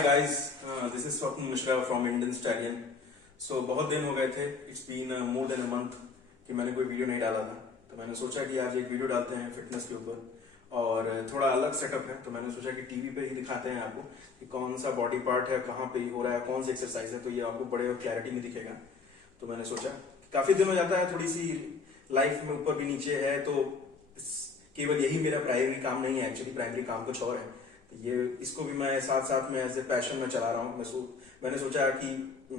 Hi guys, this is Swapn Mishra from Indian Stallion. So बहुत दिन हो गए थे, it's been more than a month कि मैंने कोई वीडियो नहीं डाला था। तो मैंने सोचा कि आज एक वीडियो डालते हैं फिटनेस के ऊपर, और थोड़ा अलग सेटअप है। तो मैंने सोचा कि टीवी पे ही दिखाते हैं आपको कि कौन सा बॉडी पार्ट है, कहाँ पे हो रहा है, कौन सी एक्सरसाइज है, तो ये आपको बड़े क्लैरिटी में दिखेगा। तो मैंने सोचा काफी दिन हो जाता है, थोड़ी सी लाइफ में ऊपर भी नीचे है, तो केवल यही मेरा प्राइमरी काम नहीं है। एक्चुअली प्राइमरी काम कुछ और है। तो ये इसको भी मैं साथ साथ में एज ए पैशन में चला रहा हूँ। मैंने सोचा कि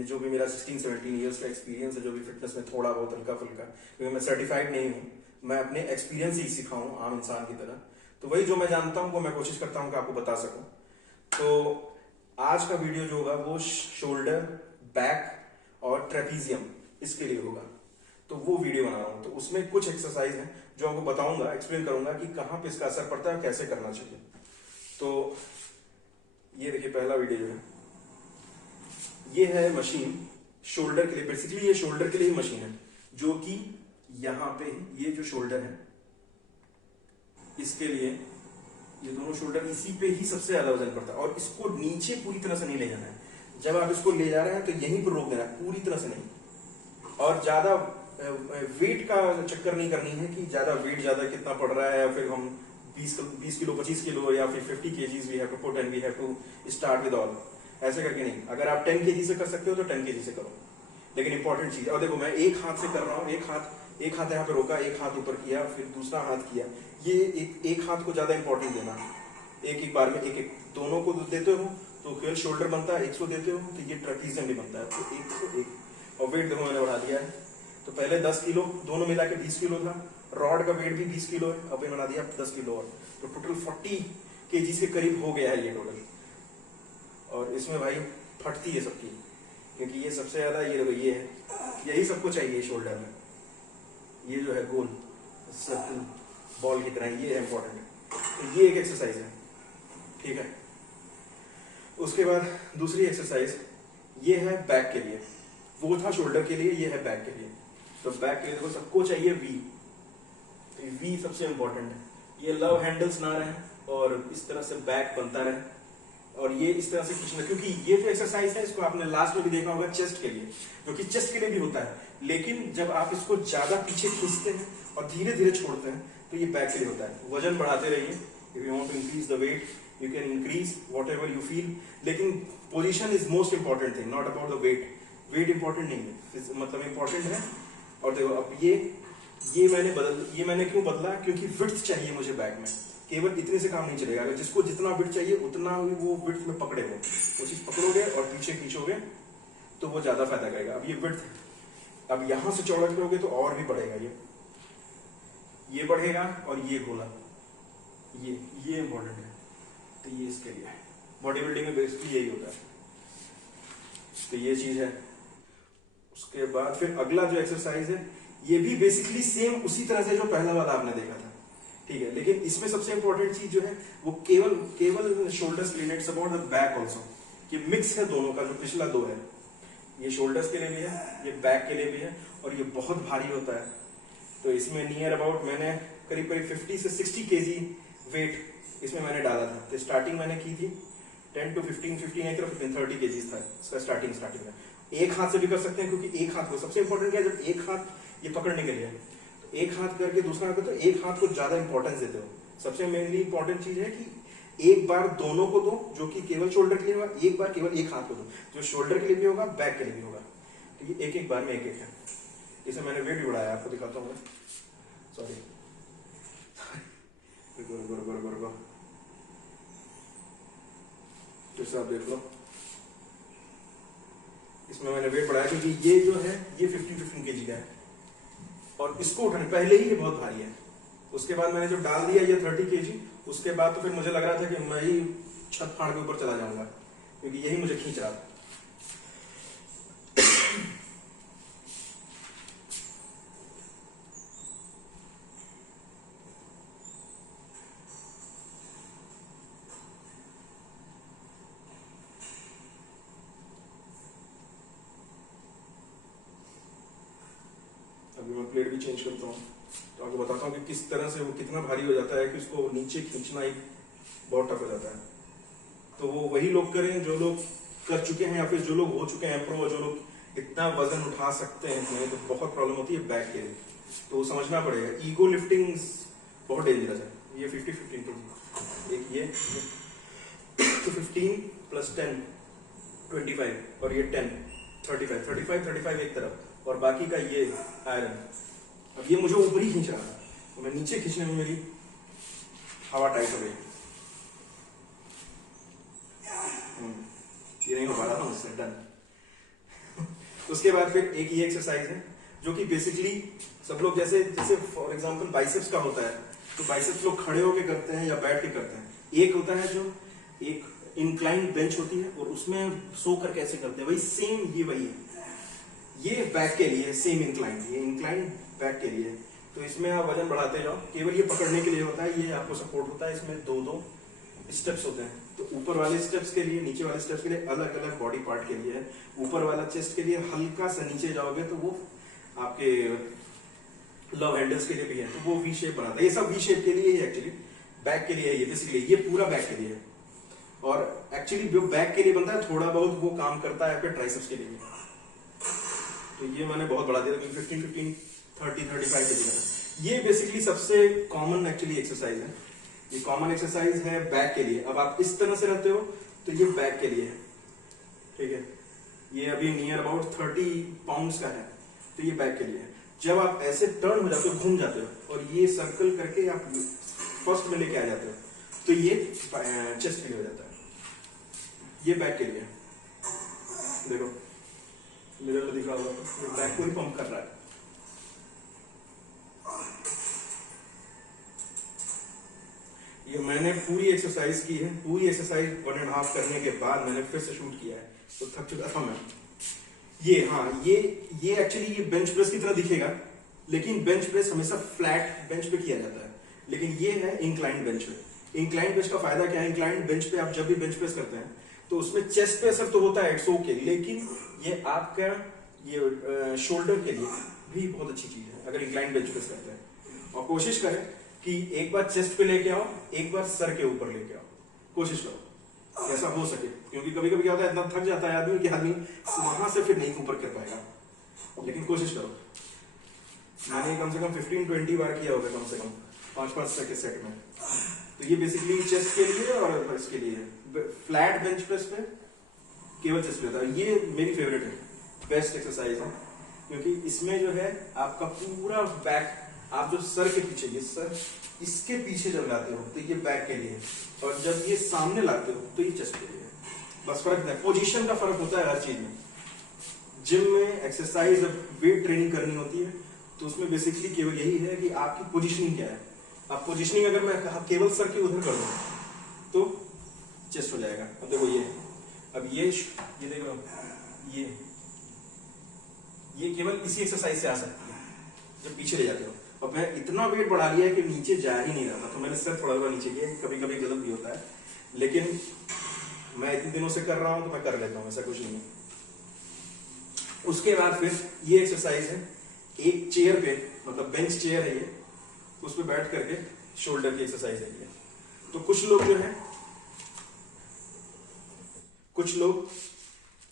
जो भी मेरा 16-17 ईयर्स का एक्सपीरियंस है, जो भी फिटनेस में थोड़ा बहुत हल्का फुल्का, क्योंकि मैं सर्टिफाइड नहीं हूँ, मैं अपने एक्सपीरियंस ही सिखाऊं आम इंसान की तरह। तो वही जो मैं जानता हूँ वो मैं कोशिश करता हूँ कि आपको बता सकूं। तो आज का वीडियो जो होगा वो शोल्डर, बैक और ट्रेपीजियम, इसके लिए होगा। तो वो वीडियो बना रहा हूँ। तो उसमें कुछ एक्सरसाइज है जो आपको बताऊंगा, एक्सप्लेन करूंगा कि कहाँ पे इसका असर पड़ता है और कैसे करना चाहिए। तो ये देखिए, पहला वीडियो जो है ये है मशीन शोल्डर के लिए। बेसिकली ये शोल्डर के लिए ही मशीन है, जो कि यहां पे ये जो शोल्डर है इसके लिए, ये दोनों शोल्डर इसी पे ही सबसे ज्यादा वजन पड़ता है, और इसको नीचे पूरी तरह से नहीं ले जाना है। जब आप इसको ले जा रहे हैं तो यहीं पर रोक देना है, पूरी तरह से नहीं। और ज्यादा वेट का चक्कर नहीं करनी है कि ज्यादा वेट ज्यादा कितना पड़ रहा है, या फिर हम 20 किलो 25 किलो या फिर 50 kgs we have to put and we have to start with all, ऐसे करके नहीं। अगर आप 10 kg से कर सकते हो तो 10 kg से करो। लेकिन इंपॉर्टेंट चीज, और देखो मैं एक हाथ से कर रहा हूँ, एक हाथ यहाँ पे रोका, एक हाथ ऊपर किया, फिर दूसरा हाथ किया। ये एक हाथ को ज्यादा इंपॉर्टेंट देना, एक बार में एक दोनों को देते हो तो केवल शोल्डर बनता है, 100 देते हो तो ये ट्रेपीजियम भी बनता है। तो 1 और वेट देखो मैंने बढ़ा दिया है। तो पहले 10 किलो, दोनों मिला के 20 किलो था। रॉड का वेट भी 20 किलो है, अब बना दिया 10 किलो और, तो टोटल 40 kg के करीब हो गया है ये टोटल। और इसमें भाई फटती है सबकी, क्योंकि ये सबसे ज्यादा ये है, यही सबको चाहिए शोल्डर में। ये जो है गोल सर्कल बॉल की तरह, ये इंपॉर्टेंट है। तो ये एक एक्सरसाइज है, ठीक है। उसके बाद दूसरी एक्सरसाइज ये है बैक के लिए। वो था शोल्डर के लिए, ये है बैक के लिए। तो बैक के लिए देखो सबको चाहिए वी। वी सबसे इंपॉर्टेंट है। ये लव हैंडल्स ना रहे और इस तरह से बैक बनता रहे, और ये इस तरह से खींचना, क्योंकि ये जो एक्सरसाइज है इसको आपने लास्ट में भी देखा होगा चेस्ट के लिए, जो कि चेस्ट के लिए भी होता है। लेकिन जब आप इसको ज्यादा पीछे खींचते हैं और धीरे धीरे छोड़ते हैं तो ये बैक के लिए होता है। वजन बढ़ाते रहिए। If you want to increase the weight you can increase whatever you feel, लेकिन position is most important thing, not about the weight. Weight important नहीं है, मतलब इंपॉर्टेंट है। और देखो अब ये मैंने क्यों बदला, क्योंकि विड्थ चाहिए मुझे बैक में। केवल इतने से काम नहीं चलेगा, अगर जिसको जितना विड्थ चाहिए उतना वो विड्थ में पकड़े वो चीज पकड़ोगे और पीछे खींचोगे तो वो ज्यादा फायदा करेगा। अब ये विड्थ, अब यहां से चौड़ा करोगे तो और भी बढ़ेगा, ये बढ़ेगा, और ये गोला, ये इंपॉर्टेंट है। तो ये इसके लिए बॉडी बिल्डिंग में बेसिकली यही होता है। तो ये चीज है। उसके बाद फिर अगला जो एक्सरसाइज है ये भी बेसिकली सेम उसी तरह से जो पहला वाला आपने देखा था, ठीक है। लेकिन इसमें सबसे इंपॉर्टेंट चीज जो है वो केवल शोल्डर्स के लिए, it's about the back also. ये मिक्स है दोनों का, जो पिछला दो है ये शोल्डर्स के लिए भी है, ये बैक के लिए भी है, और ये बहुत भारी होता है। तो इसमें नियर अबाउट मैंने करीब 50 से 60 kg वेट इसमें मैंने डाला था। तो स्टार्टिंग मैंने की थी 10 to 15 नहीं, 30 kg था इसका स्टार्टिंग में। एक हाथ से भी कर सकते हैं, क्योंकि एक हाथ को सबसे इंपॉर्टेंट क्या है, जब एक हाथ ये पकड़ने के लिए, तो एक हाथ करके दूसरा हाथ, तो एक हाथ को ज्यादा इंपॉर्टेंस देते हो। सबसे मेनली इंपॉर्टेंट चीज है कि एक बार दोनों को दो, जो कि केवल शोल्डर के लिए होगा, एक बार केवल एक हाथ को दो, जो शोल्डर के लिए भी होगा बैक के लिए भी होगा। तो ये एक बार में एक है। इसे मैंने वेट भी बढ़ाया, आपको दिखाता हूँ। सॉरी, जैसे आप देख लो, इसमें मैंने वेट बढ़ाया क्योंकि ये जो है ये 15 kg का है, और इसको उठाने पहले ही ये बहुत भारी है। उसके बाद मैंने जो डाल दिया ये 30 kg, उसके बाद तो फिर मुझे लग रहा था कि मैं ही छत फाड़ के ऊपर चला जाऊंगा, क्योंकि यही मुझे खींच रहा था। अभी मैं प्लेट भी चेंज करता हूँ, तो आपको बताता हूँ कि किस तरह से वो कितना भारी हो जाता है कि उसको नीचे खींचना ही बहुत टफ हो जाता है। तो वो वही लोग करें जो लोग कर चुके हैं, या फिर जो लोग हो चुके हैं प्रो, जो लोग इतना वजन उठा सकते हैं इतने, तो बहुत प्रॉब्लम होती है बैक के लिए, तो वो समझना पड़ेगा। ईगो लिफ्टिंग बहुत डेंजरस है। ये 50-15 के एक ये तो 15 + 10 25 और ये 10 35 एक तरफ और बाकी का ये आयरन। अब ये मुझे ऊपर ही खींच रहा था, तो मैं नीचे खींचने में मेरी हवा टाइट हो गई, ये नहीं हो पा रहा था मुझसे। डन। उसके बाद फिर एक ये एक्सरसाइज है जो कि बेसिकली सब लोग जैसे फॉर एग्जांपल बाइसेप्स का होता है, तो बाइसेप्स लोग खड़े होके करते हैं या बैठ के करते हैं। एक होता है जो एक इंक्लाइन बेंच होती है और उसमें सो कर कैसे करते हैं, वही सेम ये वही है। ये बैक के लिए सेम इंक्लाइन, ये इंक्लाइन बैक के लिए। तो इसमें आप वजन बढ़ाते जाओ, केवल ये पकड़ने के लिए होता है, ये आपको सपोर्ट होता है। इसमें 2-2 स्टेप्स होते हैं, तो ऊपर वाले स्टेप्स के लिए, नीचे वाले स्टेप्स के लिए अलग अलग बॉडी पार्ट के लिए है। ऊपर वाला चेस्ट के लिए हल्का सा नीचे जाओगे तो वो आपके लव हैंडल्स के लिए भी है, तो वो वी शेप बनाता है। ये सब वी शेप के लिए ही एक्चुअली बैक के लिए है। ये बेसिकली ये पूरा बैक के लिए है, और एक्चुअली जो बैक के लिए बनता है थोड़ा बहुत वो काम करता है आपके ट्राइसेप्स के लिए। तो ये मैंने बहुत बढ़ा दिया, 15 30-35 के लिए। ये बेसिकली सबसे कॉमन एक्चुअली एक्सरसाइज है। ये कॉमन एक्सरसाइज है बैक के लिए। अब आप इस तरह से रहते हो तो ये बैक के लिए है, ठीक है। ये अभी नियर अबाउट 30 पाउंड्स का है, तो ये बैक के लिए है। जब आप ऐसे टर्न हो जाते हो, घूम जाते हो और ये सर्कल करके आप फर्स्ट में लेके आ जाते हो, तो ये चेस्ट के लिए हो जाता है। ये बैक के लिए, देखो मिरर में दिखा होगा, तो बैक को ही पंप कर रहा है। ये मैंने पूरी एक्सरसाइज की है, पूरी एक्सरसाइज 1.5 करने के बाद मैंने फिर से शूट किया है, तो थक चुका था मैं। ये हाँ, ये एक्चुअली ये बेंच प्रेस की तरह दिखेगा, लेकिन बेंच प्रेस हमेशा फ्लैट बेंच पे किया जाता है, लेकिन ये है इंक्लाइंड बेंच पे। इंक्लाइंड बेंच का फायदा क्या है, इंक्लाइंड बेंच पे आप जब भी बेंच प्रेस करते हैं तो उसमें चेस्ट पे असर तो होता है, इट्स ओके, लेकिन ये आपका ये शोल्डर के लिए भी बहुत अच्छी चीज है अगर इंक्लाइंड बेंच प्रेस करते हैं। और कोशिश करें कि एक बार चेस्ट पे लेके आओ, एक बार सर के ऊपर लेके आओ, कोशिश करो ऐसा हो सके, क्योंकि कभी कभी क्या होता है, इतना थक जाता है आदमी कि आदमी वहां से फिर नहीं ऊपर कर पाएगा, लेकिन कोशिश करो। मैंने कम से कम 15-20 बार किया होगा, कम से कम 5-5 के सेट में। तो ये बेसिकली चेस्ट के लिए और इसके लिए फ्लैट बेंच प्रेस पे केवल चेस्ट पे होता है। ये मेरी फेवरेट है, बेस्ट एक्सरसाइज है, क्योंकि इसमें जो है आपका पूरा बैक, आप जो सर के पीछे, ये सर इसके पीछे जब लाते हो तो ये बैक के लिए, और जब ये सामने लाते हो तो ये चेस्ट के लिए। बस फर्क है, पोजीशन का फर्क होता है हर चीज में। जिम में एक्सरसाइज वेट ट्रेनिंग करनी होती है तो उसमें बेसिकली केवल यही है कि आपकी पोजीशनिंग क्या है। आप पोजीशनिंग अगर मैं केवल सर के उधर कर दूं तो चेस्ट हो जाएगा। अब देखो ये, अब ये देखो, ये केवल इसी एक्सरसाइज से आ सकती है जब पीछे ले जाते हो। और मैं इतना वेट बढ़ा लिया है कि नीचे जा ही नहीं रहा था, तो मैंने सर थोड़ा नीचे किया। कभी कभी गलत भी होता है, लेकिन मैं इतने दिनों से कर रहा हूं तो मैं कर लेता हूं, ऐसा कुछ नहीं है। उसके बाद फिर ये एक्सरसाइज है, एक चेयर पे, मतलब बेंच चेयर है ये, उस पे बैठ करके शोल्डर की एक्सरसाइज है ये। तो कुछ लोग जो है, कुछ लोग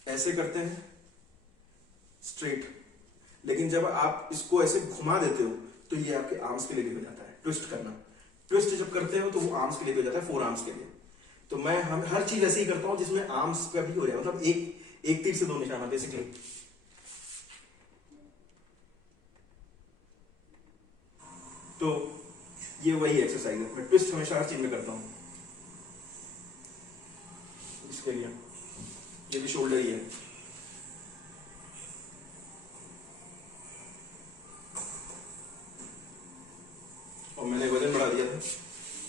ऐसे करते हैं स्ट्रेट, लेकिन जब आप इसको ऐसे घुमा देते हो तो ये आपके आर्म्स के लिए भी हो जाता है। ट्विस्ट करना, ट्विस्ट जब करते हो तो वो आर्म्स के लिए भी हो जाता है, 4 आर्म्स के लिए। तो मैं हर चीज ऐसे ही करता हूं जिसमें आर्म्स का भी हो जाए, मतलब एक तीर से 2 निशाना बेसिकली। तो ये वही एक्सरसाइज है, मैं ट्विस्ट हमेशा हर चीज में करता हूं। इसके लिए ये भी शोल्डर ही है। और मैंने वजन बढ़ा दिया था,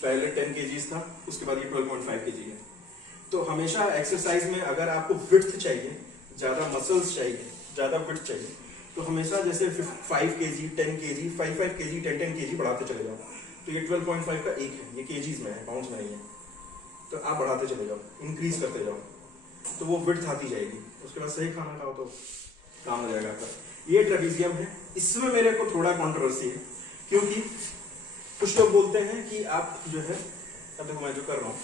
पहले 10 kg था, उसके बाद ये 12.5 kg है। तो हमेशा एक्सरसाइज में अगर आपको विड्थ चाहिए, ज्यादा मसल्स चाहिए, ज्यादा विड्थ चाहिए, तो हमेशा जैसे 5 kg 10 kg 5 kg 10 kg बढ़ाते चले जाओ। तो ये 12.5 का एक है, ये केजीज में है, पाउंड्स में नहीं है। तो आप बढ़ाते चले जाओ, इंक्रीज करते जाओ, तो वो विड्थ आती जाएगी। उसके बाद सही खाना खाओ तो काम हो जाएगा आपका। ये ट्रेपेजियम है, इसमें मेरे को थोड़ा कंट्रोवर्सी है, क्योंकि कुछ लोग बोलते हैं कि आप जो है, अब देखो मैं जो कर रहा हूं,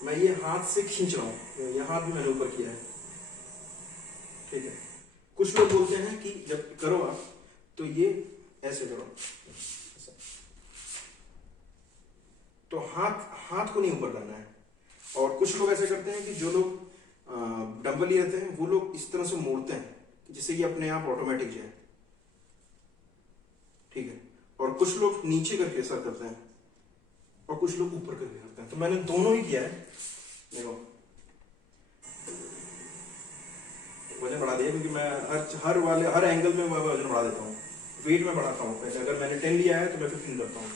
मैं ये हाथ से खींच रहा हूँ, ये हाथ भी मैंने ऊपर किया है, ठीक है। कुछ लोग बोलते हैं कि जब करो आप तो ये ऐसे करो, तो हाथ को नहीं ऊपर करना है। और कुछ लोग ऐसे करते हैं कि जो लोग डंबल लिए रहते हैं वो लोग इस तरह से मोड़ते हैं जिससे ये अपने आप ऑटोमेटिक जाए, ठीक है। और कुछ लोग नीचे करके ऐसा करते हैं और कुछ लोग ऊपर करके करते हैं, तो मैंने दोनों ही किया है। देखो वजन बढ़ा दिया क्योंकि मैं हर एंगल में वजन बढ़ा देता हूँ, वेट में बढ़ाता हूँ। जैसे अगर मैंने 10 लिया है तो मैं 15 करता हूँ।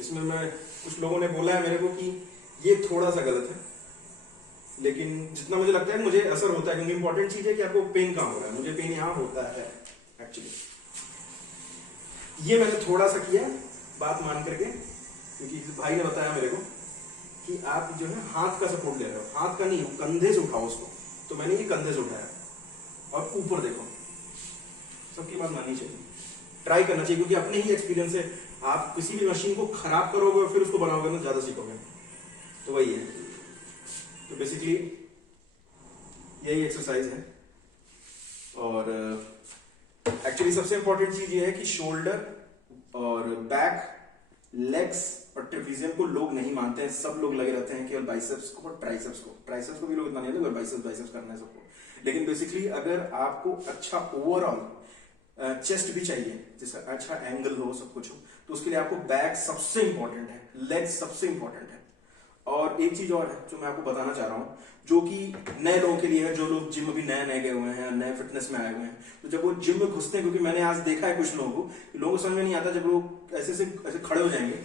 इसमें मैं, कुछ लोगों ने बोला है मेरे को कि ये थोड़ा सा गलत है, लेकिन जितना मुझे लगता है मुझे असर होता है, क्योंकि इंपॉर्टेंट चीज है कि आपको पेन कहाँ हो रहा है। मुझे पेन यहाँ होता है एक्चुअली। ये मैंने थोड़ा सा किया बात मान करके, क्योंकि भाई ने बताया मेरे को कि आप जो है हाथ का सपोर्ट ले रहे हो, हाथ का नहीं, कंधे से उठाओ उसको। तो मैंने ये कंधे से उठाया और ऊपर देखो। सबकी बात माननी चाहिए, ट्राई करना चाहिए, क्योंकि अपने ही एक्सपीरियंस से आप किसी भी मशीन को खराब करोगे और फिर उसको बनाओगे तो ज्यादा सीखोगे। तो वही है, तो बेसिकली यही एक्सरसाइज है। और एक्चुअली सबसे इंपॉर्टेंट चीज ये है कि शोल्डर और बैक, लेग्स और ट्रेपेजियम को लोग नहीं मानते हैं। सब लोग लगे रहते हैं केवल बाइसेप्स को और ट्राइसेप्स को। ट्राइसेप्स को भी लोग इतना नहीं है, बाइसेप्स करना है सबको। लेकिन बेसिकली अगर आपको अच्छा ओवरऑल चेस्ट भी चाहिए, जिसका अच्छा एंगल हो, सब कुछ हो, तो उसके लिए आपको बैक सबसे इंपॉर्टेंट है, लेग्स सबसे इंपॉर्टेंट है। और एक चीज और है जो मैं आपको बताना चाह रहा हूँ, जो कि नए लोगों के लिए है, जो लोग जिम अभी नए गए हुए हैं, नए फिटनेस में आए हुए हैं। तो जब वो जिम में घुसते हैं, क्योंकि मैंने आज देखा है कुछ लोगों को समझ में नहीं आता, जब लोग ऐसे खड़े हो जाएंगे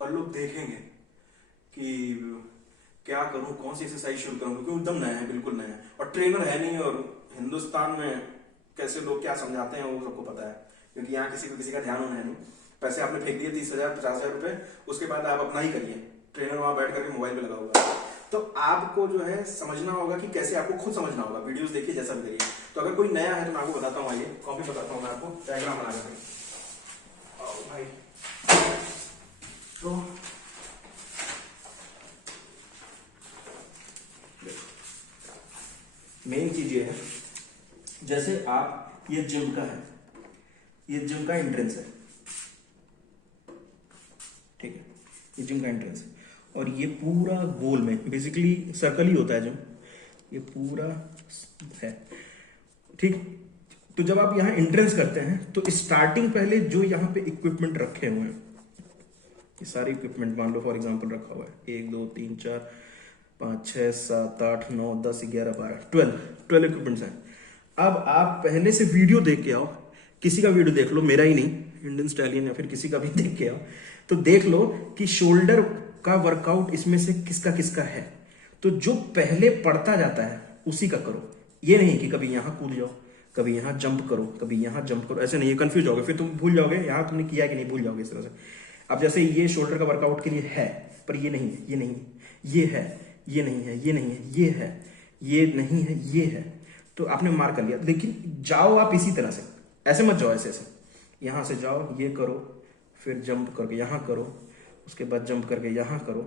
और लोग देखेंगे कि क्या करूं, कौन सी एक्सरसाइज शुरू करूं, क्योंकि एकदम नया है, बिल्कुल नया है, और ट्रेनर है नहीं। और हिंदुस्तान में कैसे लोग क्या समझाते हैं वो सबको पता है, क्योंकि यहाँ किसी का ध्यान होना है नहीं। पैसे आपने फेंक दिए 30,000 50,000 रुपए, उसके बाद आप अपना ही करिए। ट्रेनर वहां बैठ करके मोबाइल पे लगा होगा। तो आपको जो है समझना होगा कि कैसे, आपको खुद समझना होगा। वीडियोस देखिए, जैसा भी करिए। तो अगर कोई नया है तो मैं आपको बताता हूँ, आइए कॉपी बताता हूँ मैं आपको, डायग्राम बना कर भाई। तो मेन चीज ये है, जैसे आप, ये जिम का है, ये जिम का एंट्रेंस है, ठीक है, ये जिम का एंट्रेंस है। और ये पूरा गोल में बेसिकली सर्कल ही होता है जिम, ये पूरा है, ठीक। तो जब आप यहाँ एंट्रेंस करते हैं तो स्टार्टिंग पहले जो यहाँ पे इक्विपमेंट रखे हुए हैं, ये सारे इक्विपमेंट मान लो फॉर एग्जांपल रखा हुआ है 1 2 3 4 5 6 7 8 9 10 11 12 12 इक्विपमेंट्स हैं। अब आप पहले से वीडियो देख के आओ, किसी का वीडियो देख लो, मेरा ही नहीं, इंडियन स्टाइलियन या फिर किसी का भी देख के आओ, तो देख लो कि शोल्डर का वर्कआउट इसमें से किसका किसका है। तो जो पहले पड़ता जाता है उसी का करो। ये नहीं कि कभी यहां कूद जाओ, कभी यहां जंप करो, कभी यहां जंप करो, ऐसे नहीं, कंफ्यूज होगे, फिर तुम भूल जाओगे यहां तुमने किया कि नहीं, भूल जाओगे इस तरह से। अब जैसे ये शोल्डर का वर्कआउट के लिए है, पर ये नहीं है, ये नहीं है, ये है, ये नहीं है, ये नहीं है, ये है, ये नहीं है, ये है, तो आपने मार्क कर लिया। लेकिन जाओ आप इसी तरह से, ऐसे मत जाओ, ऐसे ऐसे यहां से जाओ, ये करो, फिर जंप करके यहां करो, उसके बाद जंप करके यहां करो,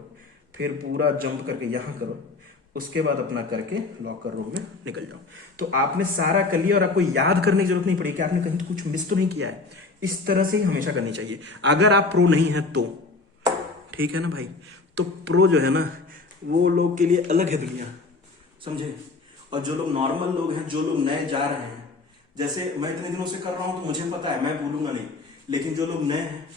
फिर पूरा जंप करके यहां करो, उसके बाद अपना करके लॉकर रूम में निकल जाओ। तो आपने सारा कर लिया और आपको याद करने की जरूरत नहीं पड़ी कि आपने कहीं तो कुछ मिस तो नहीं किया है। इस तरह से ही हमेशा करनी चाहिए। अगर आप प्रो नहीं है तो, ठीक है ना भाई, तो प्रो जो है ना वो लोग के लिए अलग है दुनिया, समझे। और जो लोग नॉर्मल लोग हैं, जो लोग नए जा रहे हैं, जैसे मैं इतने दिनों से कर रहा हूं तो मुझे पता है, मैं भूलूंगा नहीं। लेकिन जो लोग नए हैं,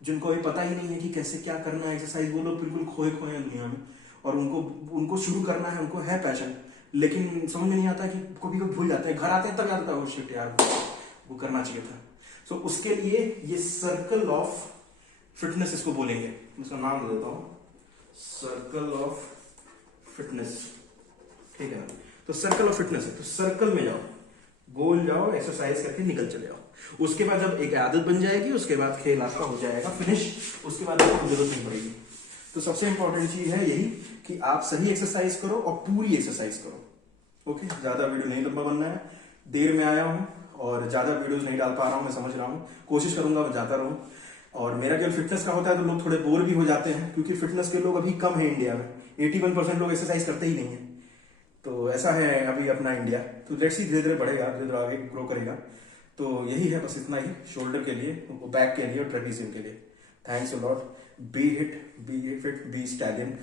जिनको अभी पता ही नहीं है कि कैसे क्या करना है एक्सरसाइज, वो लोग बिल्कुल खोए खोए हैं दुनिया में। और उनको शुरू करना है, उनको है पैशन, लेकिन समझ में नहीं आता कि कभी कभी भूल जाते हैं, घर आते हैं तब याद आता है शिट यार वो करना चाहिए था। सो उसके लिए ये सर्कल ऑफ फिटनेस इसको बोलेंगे, इसका नाम दे देता हूँ, सर्कल ऑफ फिटनेस, ठीक है। तो सर्कल ऑफ फिटनेस है, तो सर्कल में जाओ, गोल जाओ, एक्सरसाइज करके निकल चले जाओ। उसके बाद जब एक आदत बन जाएगी, उसके बाद खेल आपका हो जाएगा फिनिश, उसके बाद आपको जरूरत नहीं पड़ेगी। तो सबसे इंपॉर्टेंट चीज है यही कि आप सही एक्सरसाइज करो और पूरी एक्सरसाइज करो। ओके, ज्यादा वीडियो नहीं लंबा बनना है, देर में आया हूं और ज्यादा वीडियोस नहीं डाल पा रहा हूं, मैं समझ रहा हूं, कोशिश करूंगा मैं जाता रहूं। और मेरा केवल फिटनेस का होता है तो लोग थोड़े बोर भी हो जाते हैं, क्योंकि फिटनेस के लोग अभी कम है इंडिया में। 81% लोग एक्सरसाइज करते ही नहीं है। तो ऐसा है अभी अपना इंडिया। तो लेट्स सी, धीरे धीरे बढ़ेगा, धीरे धीरे आगे ग्रो करेगा। तो यही है, बस इतना ही शोल्डर के लिए, बैक के लिए और ट्रेपीजियम के लिए। Thanks a lot. Be hit, be fit, be stallion.